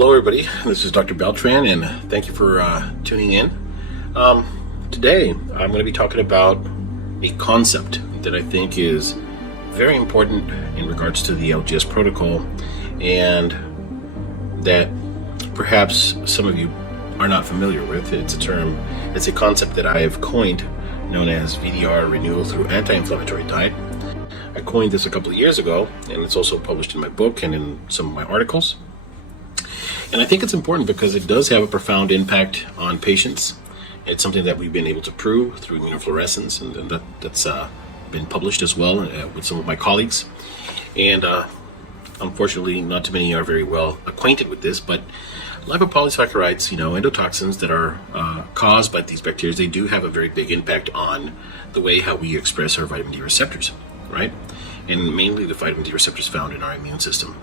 Hello everybody, this is Dr. Beltran and thank you for tuning in. Today I'm going to be talking about a concept that I think is very important in regards to the LGS Protocol and that perhaps some of you are not familiar with. It's a concept that I have coined known as VDR Renewal through Anti-Inflammatory Diet. I coined this a couple of years ago and it's also published in my book and in some of my articles. And I think it's important because it does have a profound impact on patients. It's something that we've been able to prove through immunofluorescence, and that's been published as well with some of my colleagues. And unfortunately, not too many are very well acquainted with this, but lipopolysaccharides, endotoxins that are caused by these bacteria, they do have a very big impact on the way how we express our vitamin D receptors, right? And mainly the vitamin D receptors found in our immune system.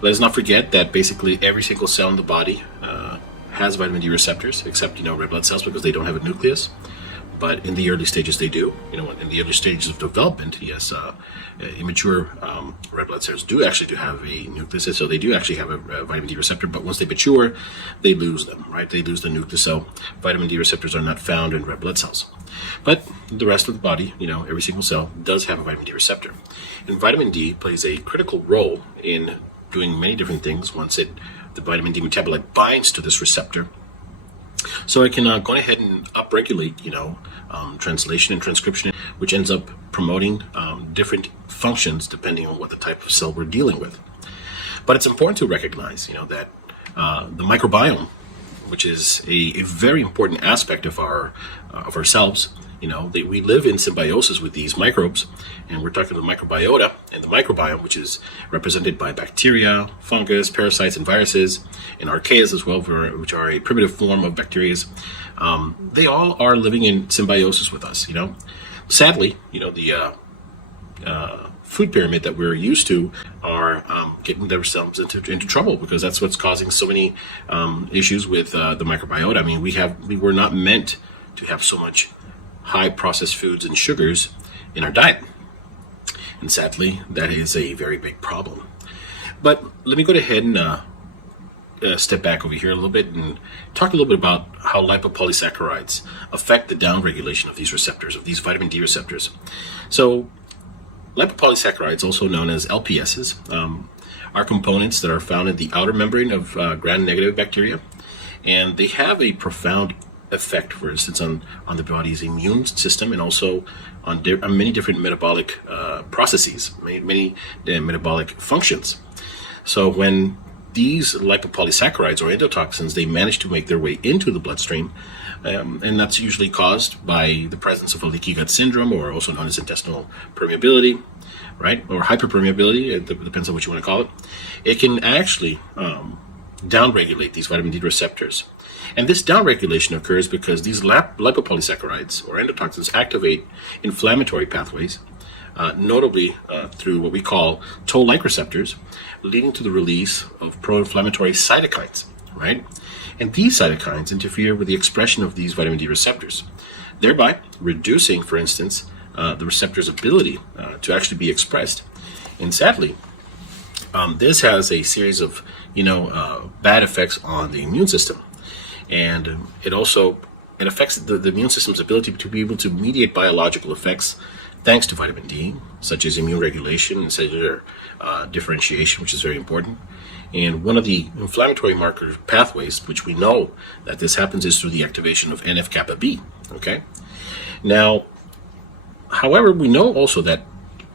Let us not forget that basically every single cell in the body has vitamin D receptors, except red blood cells because they don't have a nucleus. But in the early stages, they do. In the early stages of development, yes, immature red blood cells do actually have a nucleus, so they do actually have a vitamin D receptor. But once they mature, they lose them, right? They lose the nucleus, so vitamin D receptors are not found in red blood cells. But the rest of the body, every single cell does have a vitamin D receptor, and vitamin D plays a critical role in doing many different things once the vitamin D metabolite binds to this receptor. So it can go ahead and upregulate, translation and transcription, which ends up promoting different functions depending on what the type of cell we're dealing with. But it's important to recognize, that the microbiome, which is a very important aspect of ourselves, we live in symbiosis with these microbes, and we're talking about microbiota and the microbiome, which is represented by bacteria, fungus, parasites, and viruses, and archaeas as well, which are a primitive form of bacteria. They all are living in symbiosis with us. Sadly, the food pyramid that we're used to are getting themselves into trouble because that's what's causing so many issues with the microbiota. I mean, we were not meant to have so much high processed foods and sugars in our diet. And sadly, that is a very big problem. But let me go ahead and step back over here a little bit and talk a little bit about how lipopolysaccharides affect the downregulation of these receptors, of these vitamin D receptors. So lipopolysaccharides, also known as LPSs, are components that are found in the outer membrane of gram-negative bacteria, and they have a profound effect, for instance, on the body's immune system and also on many different metabolic processes, many metabolic functions. So when these lipopolysaccharides or endotoxins, they manage to make their way into the bloodstream, and that's usually caused by the presence of a leaky gut syndrome, or also known as intestinal permeability, right, or hyperpermeability. It depends on what you want to call it. It can actually downregulate these vitamin D receptors. And this downregulation occurs because these lipopolysaccharides or endotoxins activate inflammatory pathways, notably through what we call toll-like receptors, leading to the release of pro-inflammatory cytokines, right? And these cytokines interfere with the expression of these vitamin D receptors, thereby reducing, for instance, the receptor's ability to actually be expressed. And sadly, this has a series of, bad effects on the immune system. And it affects the immune system's ability to be able to mediate biological effects thanks to vitamin D, such as immune regulation and cellular differentiation, which is very important. And one of the inflammatory marker pathways, which we know that this happens, is through the activation of NF-kappa B. Okay. Now, however, we know also that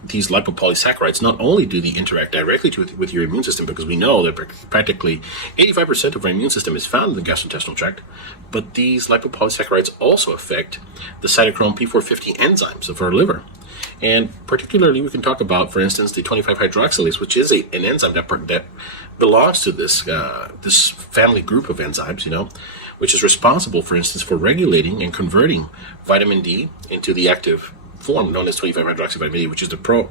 these lipopolysaccharides, not only do they interact directly with your immune system, because we know that practically 85% of our immune system is found in the gastrointestinal tract, but these lipopolysaccharides also affect the cytochrome P450 enzymes of our liver. And particularly, we can talk about, for instance, the 25-hydroxylase, which is an enzyme that belongs to this family group of enzymes, which is responsible, for instance, for regulating and converting vitamin D into the active form known as 25-hydroxyvitamin D, which is the pro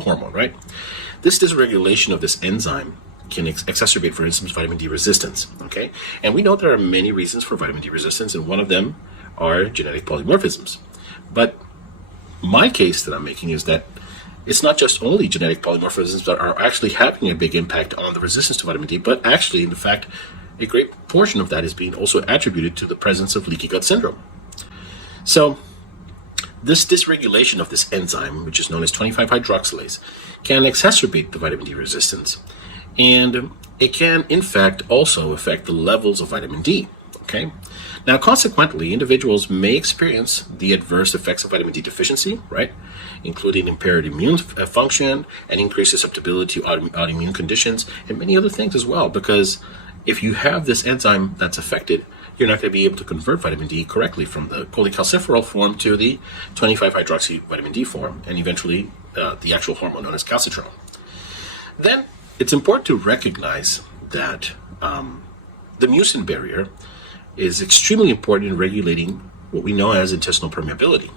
hormone, right? This dysregulation of this enzyme can exacerbate, for instance, vitamin D resistance, okay? And we know there are many reasons for vitamin D resistance, and one of them are genetic polymorphisms. But my case that I'm making is that it's not just only genetic polymorphisms that are actually having a big impact on the resistance to vitamin D, but actually, in fact, a great portion of that is being also attributed to the presence of leaky gut syndrome. So this dysregulation of this enzyme, which is known as 25-hydroxylase, can exacerbate the vitamin D resistance. And it can, in fact, also affect the levels of vitamin D. Okay? Now, consequently, individuals may experience the adverse effects of vitamin D deficiency, right? Including impaired immune function and increased susceptibility to autoimmune conditions and many other things as well, because if you have this enzyme that's affected, you're not going to be able to convert vitamin D correctly from the cholecalciferol form to the 25-hydroxy vitamin D form, and eventually the actual hormone known as calcitriol. Then it's important to recognize that the mucin barrier is extremely important in regulating what we know as intestinal permeability.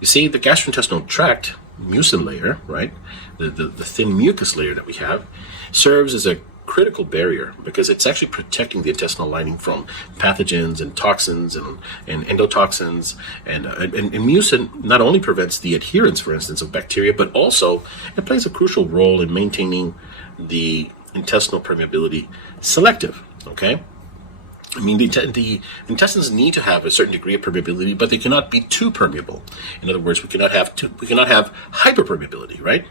You see, the gastrointestinal tract mucin layer, right, the thin mucus layer that we have, serves as a critical barrier because it's actually protecting the intestinal lining from pathogens and toxins and endotoxins. And mucin not only prevents the adherence, for instance, of bacteria, but also it plays a crucial role in maintaining the intestinal permeability selective. Okay? I mean, the intestines need to have a certain degree of permeability, but they cannot be too permeable. In other words, we cannot have hyperpermeability, right?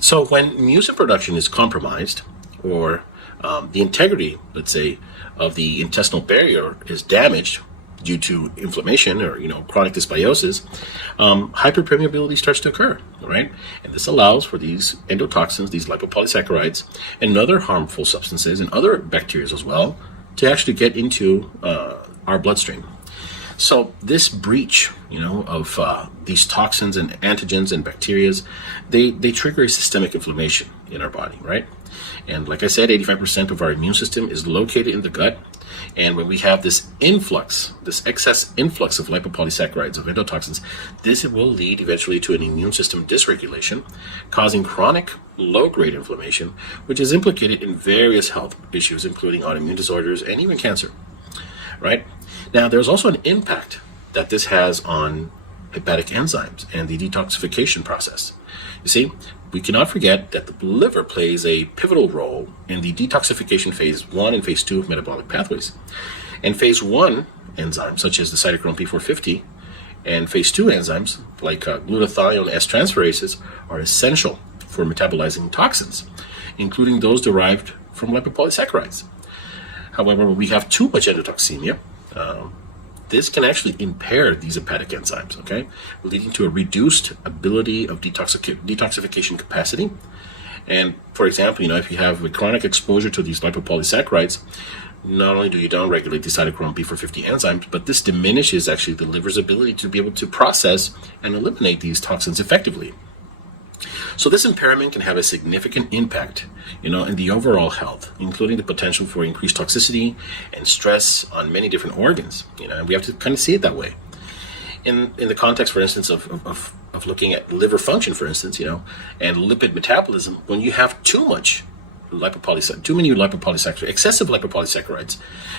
So when mucin production is compromised, or the integrity, let's say, of the intestinal barrier is damaged due to inflammation or chronic dysbiosis, hyperpermeability starts to occur, right? And this allows for these endotoxins, these lipopolysaccharides, and other harmful substances and other bacteria as well to actually get into our bloodstream. So this breach, of these toxins and antigens and bacteria, they trigger a systemic inflammation in our body, right? And like I said, 85% of our immune system is located in the gut. And when we have this excess influx of lipopolysaccharides, of endotoxins, this will lead eventually to an immune system dysregulation, causing chronic low-grade inflammation, which is implicated in various health issues, including autoimmune disorders and even cancer, right? Now, there's also an impact that this has on hepatic enzymes and the detoxification process. You see, we cannot forget that the liver plays a pivotal role in the detoxification phase 1 and phase 2 of metabolic pathways. And phase 1 enzymes, such as the cytochrome P450, and phase 2 enzymes, like glutathione S-transferases, are essential for metabolizing toxins, including those derived from lipopolysaccharides. However, when we have too much endotoxemia, this can actually impair these hepatic enzymes, okay, leading to a reduced ability of detoxification capacity. And for example, if you have a chronic exposure to these lipopolysaccharides, not only do you downregulate the cytochrome P450 enzymes, but this diminishes actually the liver's ability to be able to process and eliminate these toxins effectively. So this impairment can have a significant impact, in the overall health, including the potential for increased toxicity and stress on many different organs, and we have to kind of see it that way. In the context, for instance, of looking at liver function, for instance, and lipid metabolism, when you have too many lipopolysaccharides, excessive lipopolysaccharides,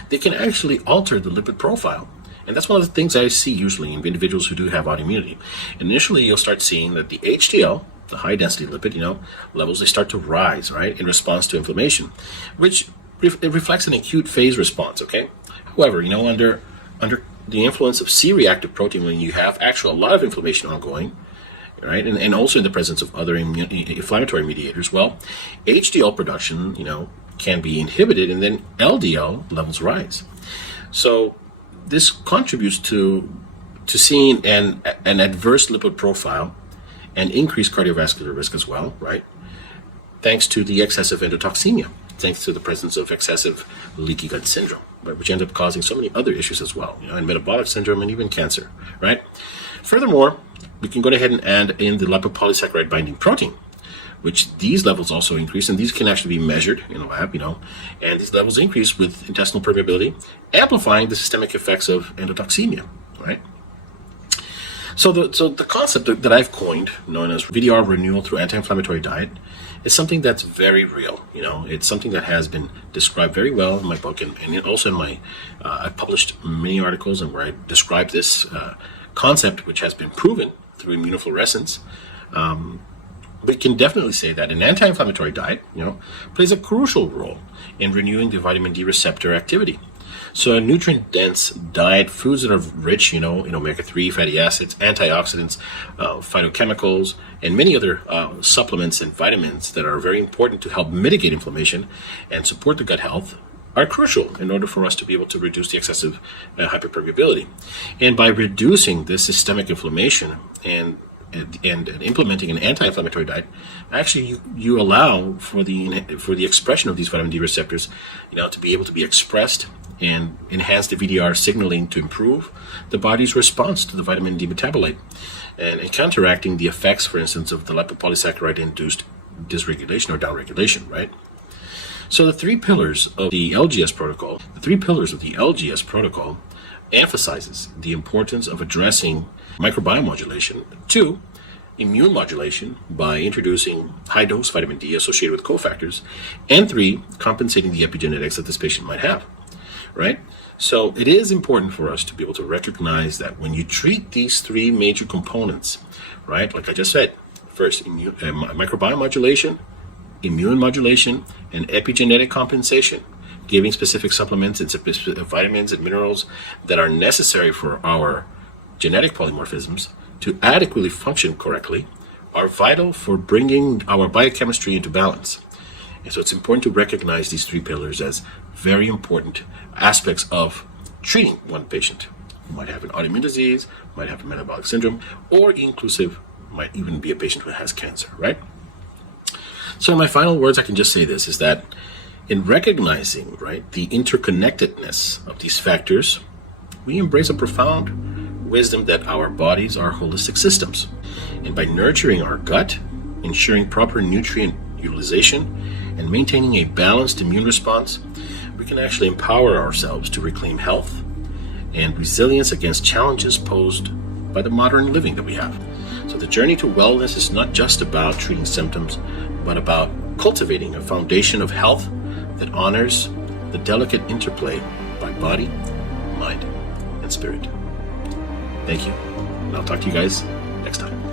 they can actually alter the lipid profile. And that's one of the things I see usually in individuals who do have autoimmunity. Initially, you'll start seeing that the HDL, the high density lipid, levels, they start to rise, right, in response to inflammation, which it reflects an acute phase response, okay? However, under the influence of C-reactive protein, when you have a lot of inflammation ongoing, right, and also in the presence of other inflammatory mediators, well, HDL production, can be inhibited, and then LDL levels rise. So this contributes to seeing an adverse lipid profile and increased cardiovascular risk as well, right? Thanks to the excessive endotoxemia, thanks to the presence of excessive leaky gut syndrome, right, which end up causing so many other issues as well, and metabolic syndrome and even cancer, right? Furthermore, we can go ahead and add in the lipopolysaccharide binding protein, which these levels also increase, and these can actually be measured in a lab, and these levels increase with intestinal permeability, amplifying the systemic effects of endotoxemia, right? So the concept that I've coined, known as VDR Renewal through Anti-Inflammatory Diet, is something that's very real. It's something that has been described very well in my book, and also in my, I've published many articles and where I describe this concept, which has been proven through immunofluorescence, We can definitely say that an anti-inflammatory diet, plays a crucial role in renewing the vitamin D receptor activity. So a nutrient-dense diet, foods that are rich, in omega-3 fatty acids, antioxidants, phytochemicals, and many other supplements and vitamins that are very important to help mitigate inflammation and support the gut health, are crucial in order for us to be able to reduce the excessive hyperpermeability. And by reducing this systemic inflammation and implementing an anti-inflammatory diet, actually you allow for the expression of these vitamin D receptors, to be able to be expressed and enhance the VDR signaling to improve the body's response to the vitamin D metabolite, and counteracting the effects, for instance, of the lipopolysaccharide-induced dysregulation or downregulation, right? So the three pillars of the LGS protocol emphasizes the importance of addressing microbiome modulation, 2, immune modulation by introducing high-dose vitamin D associated with cofactors, and 3, compensating the epigenetics that this patient might have, right? So it is important for us to be able to recognize that when you treat these three major components, right, like I just said, first, microbiome modulation, immune modulation, and epigenetic compensation, giving specific supplements and specific vitamins and minerals that are necessary for our genetic polymorphisms to adequately function correctly, are vital for bringing our biochemistry into balance. And so it's important to recognize these three pillars as very important aspects of treating one patient who might have an autoimmune disease, might have a metabolic syndrome, or inclusive, might even be a patient who has cancer, right? So in my final words, I can just say this, is that in recognizing, right, the interconnectedness of these factors, we embrace a profound wisdom that our bodies are holistic systems. And by nurturing our gut, ensuring proper nutrient utilization, and maintaining a balanced immune response, we can actually empower ourselves to reclaim health and resilience against challenges posed by the modern living that we have. So the journey to wellness is not just about treating symptoms, but about cultivating a foundation of health that honors the delicate interplay by body, mind, and spirit. Thank you, and I'll talk to you guys next time.